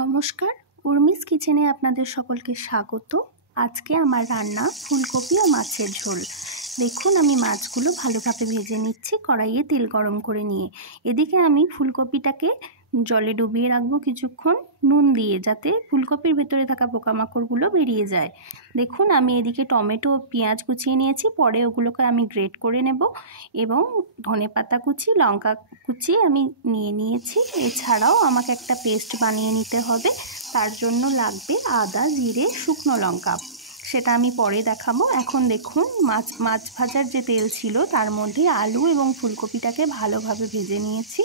নমস্কার, উর্মিস কিচেনে আপনাদের সকলকে স্বাগত। আজকে আমার রান্না ফুলকপি ও মাছের ঝোল। দেখুন আমি মাছগুলো ভালোভাবে ভেজে নিচ্ছি কড়াইয়ে তেল গরম করে নিয়ে। এদিকে আমি ফুলকপিটাকে জলে ডুবিয়ে রাখবো কিছুক্ষণ নুন দিয়ে, যাতে ফুলকপির ভেতরে থাকা পোকামাকড়গুলো বেরিয়ে যায়। দেখুন আমি এদিকে টমেটো ও পেঁয়াজ কুচিয়ে নিয়েছি, পরে ওগুলোকে আমি গ্রেট করে নেব এবং ধনেপাতা কুচি, লঙ্কা কুচি আমি নিয়েছি। এছাড়াও আমাকে একটা পেস্ট বানিয়ে নিতে হবে, তার জন্য লাগবে আদা, জিরে, শুকনো লঙ্কা। সেটা আমি পরে দেখাবো। এখন দেখুন মাছ ভাজার যে তেল ছিল তার মধ্যে আলু এবং ফুলকপিটাকে ভালোভাবে ভেজে নিয়েছি।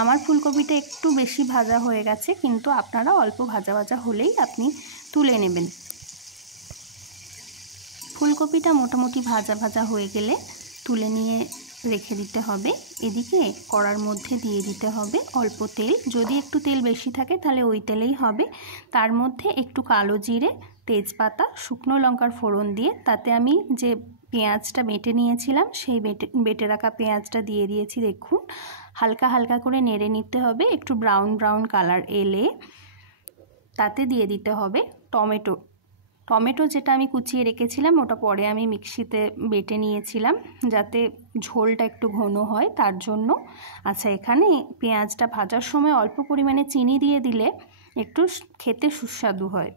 আমার ফুলকপিটা একটু বেশি ভাজা হয়ে গেছে, কিন্তু আপনারা অল্প ভাজা হলেই আপনি তুলে নেবেন। ফুলকপিটা মোটামুটি ভাজা হয়ে গেলে তুলে নিয়ে রেখে দিতে হবে। এদিকে কড়ার মধ্যে দিয়ে দিতে হবে অল্প তেল, যদি একটু তেল বেশি থাকে তাহলে ওই তেলেই হবে। তার মধ্যে একটু কালো জিরে, তেজপাতা, শুকনো লঙ্কার ফোড়ন দিয়ে তাতে আমি যে পেঁয়াজটা বেটে নিয়েছিলাম সেই বেটে রাখা পেঁয়াজটা দিয়ে দিয়েছি। দেখুন হালকা করে নেড়ে নিতে হবে, একটু ব্রাউন কালার এলে তাতে দিয়ে দিতে হবে টমেটো যেটা আমি কুচিয়ে রেখেছিলাম, ওটা পরে আমি মিক্সিতে বেটে নিয়েছিলাম যাতে ঝোলটা একটু ঘন হয় তার জন্য। আচ্ছা, এখানে পেঁয়াজটা ভাজার সময় অল্প পরিমাণে চিনি দিয়ে দিলে একটু খেতে সুস্বাদু হয়।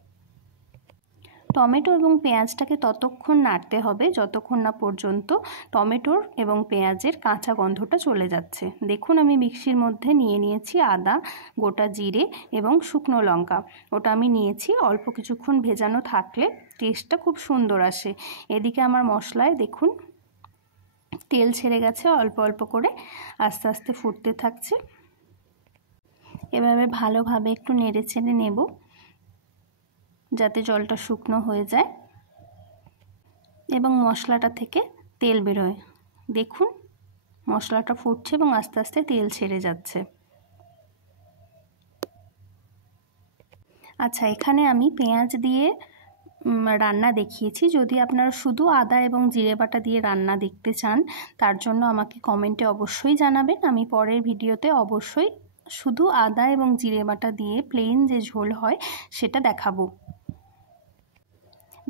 টমেটো এবং পেঁয়াজটাকে ততক্ষণ নাড়তে হবে যতক্ষণ না পর্যন্ত টমেটোর এবং পেঁয়াজের কাঁচা গন্ধটা চলে যাচ্ছে। দেখুন আমি মিক্সির মধ্যে নিয়েছি আদা, গোটা জিরে এবং শুকনো লঙ্কা, ওটা আমি নিয়েছি। অল্প কিছুক্ষণ ভেজানো থাকলে টেস্টটা খুব সুন্দর আসে। এদিকে আমার মশলায় দেখুন তেল ছেড়ে গেছে, অল্প করে আস্তে আস্তে ফুটতে থাকছে। এভাবে ভালোভাবে একটু নেড়ে চেড়ে নেব যাতে জলটা শুকনো হয়ে যায় এবং মশলাটা থেকে তেল বেরোয়। দেখুন মশলাটা ফুটছে এবং আস্তে আস্তে তেল ছেড়ে যাচ্ছে। আচ্ছা, এখানে আমি পেঁয়াজ দিয়ে রান্না দেখিয়েছি। যদি আপনারা শুধু আদা এবং জিরে বাটা দিয়ে রান্না দেখতে চান, তার জন্য আমাকে কমেন্টে অবশ্যই জানাবেন। আমি পরের ভিডিওতে অবশ্যই শুধু আদা এবং জিরে বাটা দিয়ে প্লেন যে ঝোল হয় সেটা দেখাবো।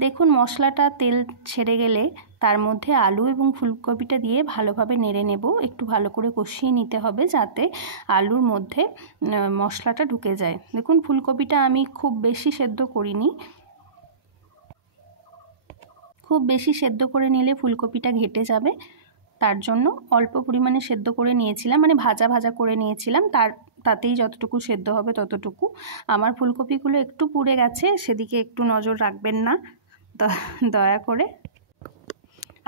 দেখুন মশলাটা তেল ছেড়ে গেলে তার মধ্যে আলু এবং ফুলকপিটা দিয়ে ভালোভাবে নেড়ে নেব। একটু ভালো করে কষিয়ে নিতে হবে যাতে আলুর মধ্যে মশলাটা ঢুকে যায়। দেখুন ফুলকপিটা আমি খুব বেশি সেদ্ধ করিনি, খুব বেশি সেদ্ধ করে নিলে ফুলকপিটা ঘেটে যাবে, তার জন্য অল্প পরিমাণে সেদ্ধ করে নিয়েছিলাম, মানে ভাজা করে নিয়েছিলাম। তাতেই যতটুকু সেদ্ধ হবে ততটুকু। আমার ফুলকপিগুলো একটু পুড়ে গেছে, সেদিকে একটু নজর রাখবেন না দয়া করে।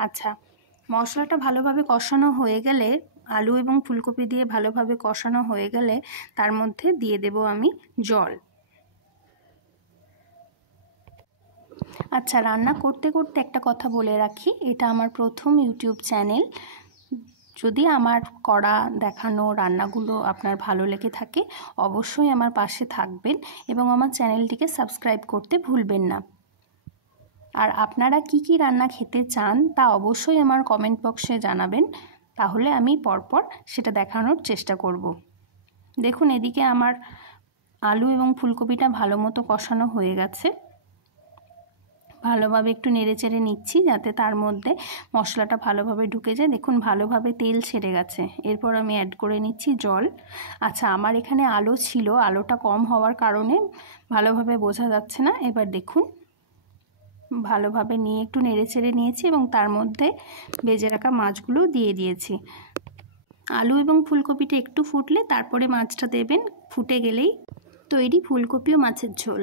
আচ্ছা, মশলাটা ভালোভাবে কষানো হয়ে গেলে, আলু এবং ফুলকপি দিয়ে ভালোভাবে কষানো হয়ে গেলে তার মধ্যে দিয়ে দেব আমি জল। আচ্ছা, রান্না করতে একটা কথা বলে রাখি, এটা আমার প্রথম ইউটিউব চ্যানেল। যদি আমার করা দেখানো রান্নাগুলো আপনার ভালো লেগে থাকে অবশ্যই আমার পাশে থাকবেন এবং আমার চ্যানেলটিকে সাবস্ক্রাইব করতে ভুলবেন না। আর আপনারা কি রান্না খেতে চান তা অবশ্যই আমার কমেন্ট বক্সে জানাবেন, তাহলে আমি পরপর সেটা দেখানোর চেষ্টা করব। দেখুন এদিকে আমার আলু এবং ফুলকপিটা ভালো মতো কষানো হয়ে গেছে। ভালোভাবে একটু নেড়ে চেড়ে নিচ্ছি যাতে তার মধ্যে মশলাটা ভালোভাবে ঢুকে যায়। দেখুন ভালোভাবে তেল ছেড়ে গেছে। এরপর আমি অ্যাড করে নিচ্ছি জল। আচ্ছা, আমার এখানে আলো ছিল, আলোটা কম হওয়ার কারণে ভালোভাবে বোঝা যাচ্ছে না। এবার দেখুন ভালোভাবে নিয়ে একটু নেড়ে চেড়ে নিয়েছি এবং তার মধ্যে ভেজে রাখা মাছগুলো দিয়ে দিয়েছি। আলু এবং ফুলকপিটা একটু ফুটলে তারপরে মাছটা দেবেন। ফুটে গেলেই তৈরি ফুলকপি ও মাছের ঝোল।